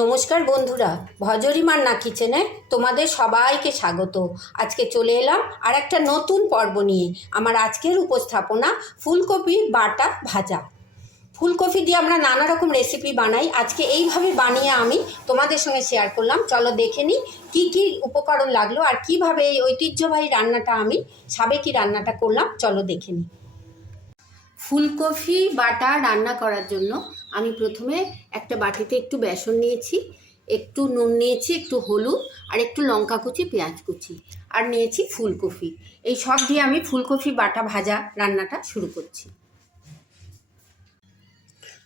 নমস্কার বন্ধুরা, ভজরিমার না কিচেনে তোমাদের সবাইকে স্বাগত। আজকে চলে এলাম আর একটা নতুন পর্ব নিয়ে। আমার আজকের উপস্থাপনা ফুলকপির বাটা ভাজা। ফুলকপি দিয়ে আমরা নানা রকম রেসিপি বানাই, আজকে এইভাবে বানিয়ে আমি তোমাদের সঙ্গে শেয়ার করলাম। চলো দেখে নিই কী কী উপকরণ লাগলো আর কিভাবে এই ঐতিহ্যবাহী রান্নাটা আমি সাবেকি রান্নাটা করলাম। চলো দেখে নিই। ফুলকপি বাটা রান্না করার জন্য আমি প্রথমে একটা বাটিতে একটু বেসন নিয়েছি, একটু নুন নিয়েছি, একটু হলুদ আর একটু লঙ্কা কুচি, পেঁয়াজ কুচি আর নিয়েছি ফুলকপি। এই সব দিয়ে আমি ফুলকপি বাটা ভাজা রান্নাটা শুরু করছি।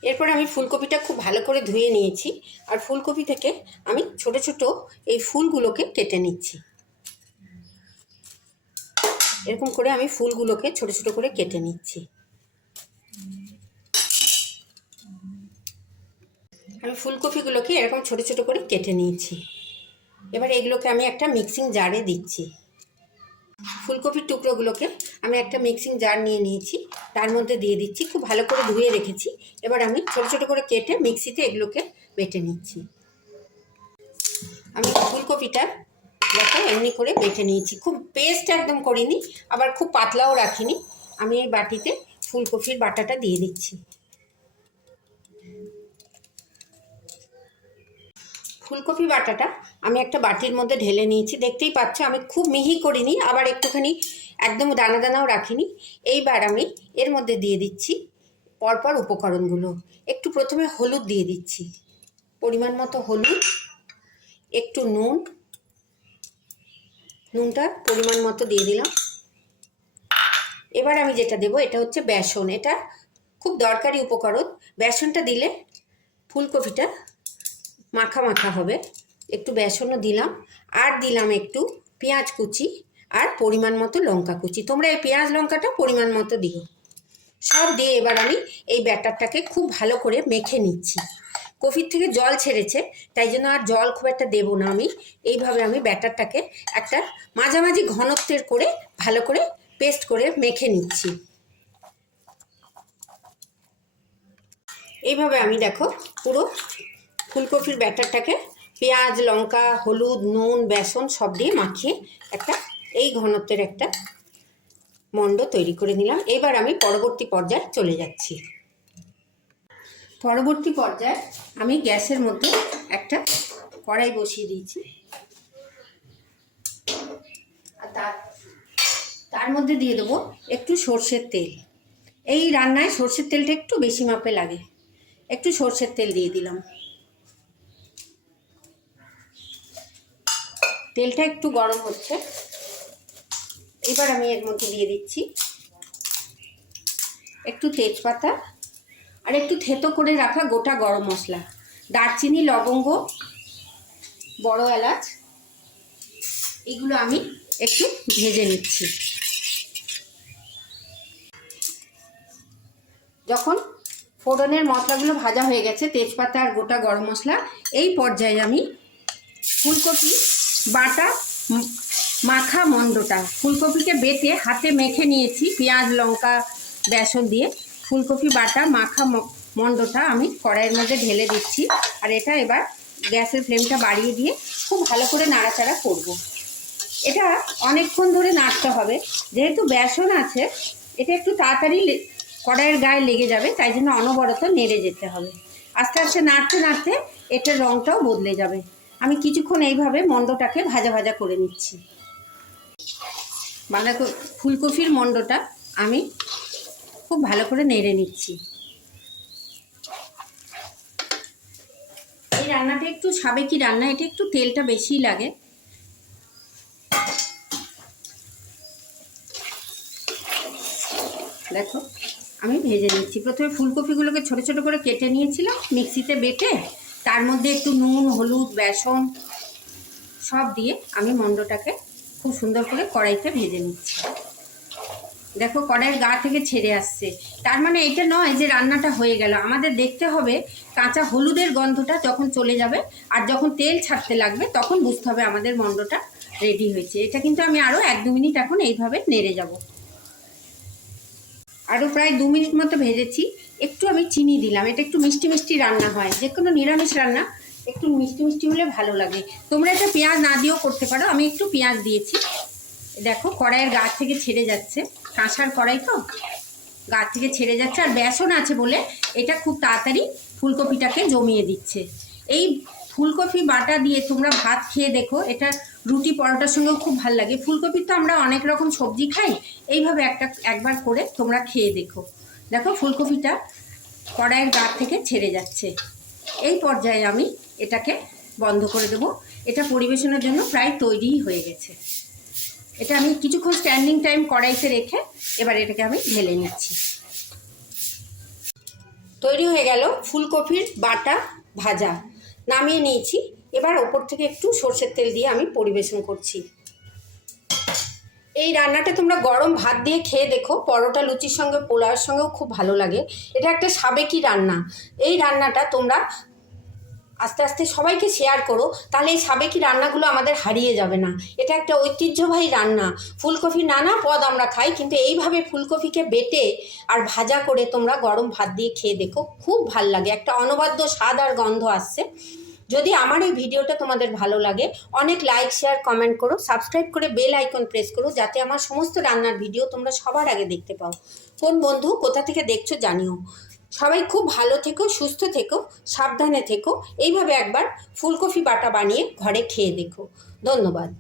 এরপর আমি ফুলকপিটা খুব ভালো করে ধুয়ে নিয়েছি আর ফুলকপি থেকে আমি ছোট ছোট এই ফুলগুলোকে কেটে নিচ্ছি। এরকম করে আমি ফুলগুলোকে ছোট ছোট করে কেটে নিচ্ছি। আমি ফুলকপিগুলোকে এরকম ছোট ছোট করে কেটে নিয়েছি। এবার এগুলোকে আমি একটা মিক্সিং জারে দিচ্ছি। ফুলকপির টুকরোগুলোকে আমি একটা মিক্সিং জার নিয়ে নিয়েছি, তার মধ্যে দিয়ে দিচ্ছি। খুব ভালো করে ধুয়ে রেখেছি। এবার আমি ছোট ছোট করে কেটে মিক্সিতে এগুলোকে বেটে নিচ্ছি। আমি ফুলকপিটা দেখো এমনি করে বেটে নিয়েছি, খুব পেস্ট একদম করিনি, আবার খুব পাতলাও রাখিনি। আমি এই বাটিতে ফুলকপির বাটাটা দিয়ে দিচ্ছি। ফুলকপি বাটাটা আমি একটা বাটির মধ্যে ঢেলে নিয়েছি, দেখতেই পাচ্ছ আমি খুব মিহি করিনি, আবার একটুখানি একদম দানা দানাও রাখিনি। এইবার আমি এর মধ্যে দিয়ে দিচ্ছি পরপর উপকরণগুলো। একটু প্রথমে হলুদ দিয়ে দিচ্ছি, পরিমাণ মতো হলুদ, একটু নুনটা পরিমাণ মতো দিয়ে দিলাম। এবার আমি যেটা দেবো এটা হচ্ছে বেসন, এটা খুব দরকারি উপকরণ। বেসনটা দিলে ফুলকপিটা মাখা মাখা হবে। একটু বেসনও দিলাম, আর দিলাম একটু পেঁয়াজ কুচি আর পরিমাণ মতো লঙ্কা কুচি। তোমরা এই পেঁয়াজ লঙ্কাটা পরিমাণ মতো দিও। সব দিয়ে এবার আমি এই ব্যাটারটাকে খুব ভালো করে মেখে নিচ্ছি। কপির থেকে জল ছেড়েছে, তাই জন্য আর জল খুব একটা দেবো না। আমি এইভাবে আমি ব্যাটারটাকে একটা মাঝামাঝি ঘনত্বের করে ভালো করে পেস্ট করে মেখে নিচ্ছি। এইভাবে আমি দেখো পুরো ফুলকপির ব্যাটারটাকে পেঁয়াজ লঙ্কা হলুদ নুন বেসন সব দিয়ে মাখিয়ে একটা এই ঘনত্বের একটা মণ্ড তৈরি করে নিলাম। এবার আমি পরবর্তী পর্যায়ে চলে যাচ্ছি। পরবর্তী পর্যায়ে আমি গ্যাসের মধ্যে একটা কড়াই বসিয়ে দিয়েছি, আর তার মধ্যে দিয়ে দেবো একটু সর্ষের তেল। এই রান্নায় সর্ষের তেলটা একটু বেশি মাপে লাগে। একটু সর্ষের তেল দিয়ে দিলাম। তেলটা একটু গরম হচ্ছে, এবার আমি এর মধ্যে দিয়ে দিচ্ছি একটু তেজপাতা আর একটু থেতো করে রাখা গোটা গরম মশলা, দারচিনি লবঙ্গ বড় এলাচ, এগুলো আমি একটু ভেজে নিচ্ছি। যখন ফোড়নের মশলাগুলো ভাজা হয়ে গেছে, তেজপাতা আর গোটা গরম মশলা, এই পর্যায়ে আমি ফুলকপি বাটা মাখা মণ্ডটা, ফুলকপিকে বেটে হাতে মেখে নিয়েছি পেঁয়াজ লঙ্কা বেসন দিয়ে, ফুলকপি বাটা মাখা মণ্ডটা আমি কড়াইয়ের মধ্যে ঢেলে দিচ্ছি। আর এটা এবার গ্যাসের ফ্লেমটা বাড়িয়ে দিয়ে খুব ভালো করে নাড়াচাড়া করব। এটা অনেকক্ষণ ধরে নাড়তে হবে, যেহেতু বেসন আছে এটা একটু তাড়াতাড়ি কড়াইয়ের গায়ে লেগে যাবে, তাই জন্য অনবরত নেড়ে যেতে হবে। আস্তে আস্তে নাড়তে নাড়তে এটার রঙটাও বদলে যাবে। আমি কিছুক্ষণ এইভাবে মণ্ডটাকে ভাজা ভাজা করে নিচ্ছি। ফুলকপির মণ্ডটা আমি খুব ভালো করে নেড়ে নিচ্ছি। এই রান্নাটা একটু সাবেকি রান্না, এটা একটু তেলটা বেশি লাগে। দেখো আমি ভেজে নিচ্ছি। প্রথমে ফুলকপিগুলোকে ছোট ছোট করে কেটে নিয়েছিলাম মিক্সিতে বেটে, তার মধ্যে একটু নুন হলুদ বেসন সব দিয়ে আমি মণ্ডটাকে খুব সুন্দর করে কড়াইতে ভেজে নিচ্ছি। দেখো কড়াইয়ের গা থেকে ছেড়ে আসছে, তার মানে এটা নয় যে রান্নাটা হয়ে গেল। আমাদের দেখতে হবে কাঁচা হলুদের গন্ধটা যখন চলে যাবে আর যখন তেল ছাড়তে লাগবে তখন বুঝতে হবে আমাদের মণ্ডটা রেডি হয়েছে। এটা কিন্তু আমি আরও 1-2 মিনিট এখন এইভাবে নেড়ে যাব। আরও প্রায় 2 মিনিট মতো ভেজেছি। একটু আমি চিনি দিলাম, এটা একটু মিষ্টি মিষ্টি রান্না হয়, যে কোনো নিরামিষ রান্না একটু মিষ্টি মিষ্টি হলে ভালো লাগে। তোমরা এটা পেঁয়াজ না দিয়েও করতে পারো, আমি একটু পেঁয়াজ দিয়েছি। দেখো কড়াইয়ের গা থেকে ছেড়ে যাচ্ছে, কাঁসার কড়াই তো গা থেকে ছেড়ে যাচ্ছে, আর বেসন আছে বলে এটা খুব তাড়াতাড়ি ফুলকপিটাকে জমিয়ে দিচ্ছে। এই ফুলকপি বাটা দিয়ে তোমরা ভাত খেয়ে দেখো, এটা রুটি পরোটার সঙ্গেও খুব ভালো লাগে। ফুলকপির তো আমরা অনেক রকম সবজি খাই, এইভাবে একবার করে তোমরা খেয়ে দেখো। দেখো ফুলকপিটা কড়াইয়ের গা থেকে ছেড়ে যাচ্ছে। এই পর্যায়ে আমি এটাকে বন্ধ করে দেবো। এটা পরিবেশনের জন্য প্রায় তৈরিই হয়ে গেছে। এটা আমি কিছুক্ষণ স্ট্যান্ডিং টাইম কড়াইতে রেখে এবার এটাকে আমি ঢেলে নিচ্ছি। তৈরি হয়ে গেল ফুলকপির বাটা ভাজা, নামিয়ে নিয়েছি। এবার ওপর থেকে একটু সর্ষের তেল দিয়ে আমি পরিবেশন করছি। এই রান্নাটা তোমরা গরম ভাত দিয়ে খেয়ে দেখো, পরোটা লুচির সঙ্গে পোলাওয়ের সঙ্গেও খুব ভালো লাগে। এটা একটা সাবেকি রান্না। এই রান্নাটা তোমরা আস্তে আস্তে সবাইকে শেয়ার করো, তাহলে এই সাবেকি রান্নাগুলো আমাদের হারিয়ে যাবে না। এটা একটা ঐতিহ্যবাহী রান্না। ফুলকপি নানা পদ আমরা খাই, কিন্তু এইভাবে ফুলকপিকে বেটে আর ভাজা করে তোমরা গরম ভাত দিয়ে খেয়ে দেখো, খুব ভাল লাগে। একটা অনবদ্য স্বাদ আর গন্ধ আসছে। যদি আমার এই ভিডিওটা তোমাদের ভালো লাগে, অনেক লাইক শেয়ার কমেন্ট করো, সাবস্ক্রাইব করে বেল আইকন প্রেস করো, যাতে আমার সমস্ত রান্নার ভিডিও তোমরা সবার আগে দেখতে পাও। কোন বন্ধু কোথা থেকে দেখছো জানিও। সবাই খুব ভালো থেকো, সুস্থ থেকো, সাবধানে থেকো। এইভাবে একবার ফুলকপি বাটা বানিয়ে ঘরে খেয়ে দেখো। ধন্যবাদ।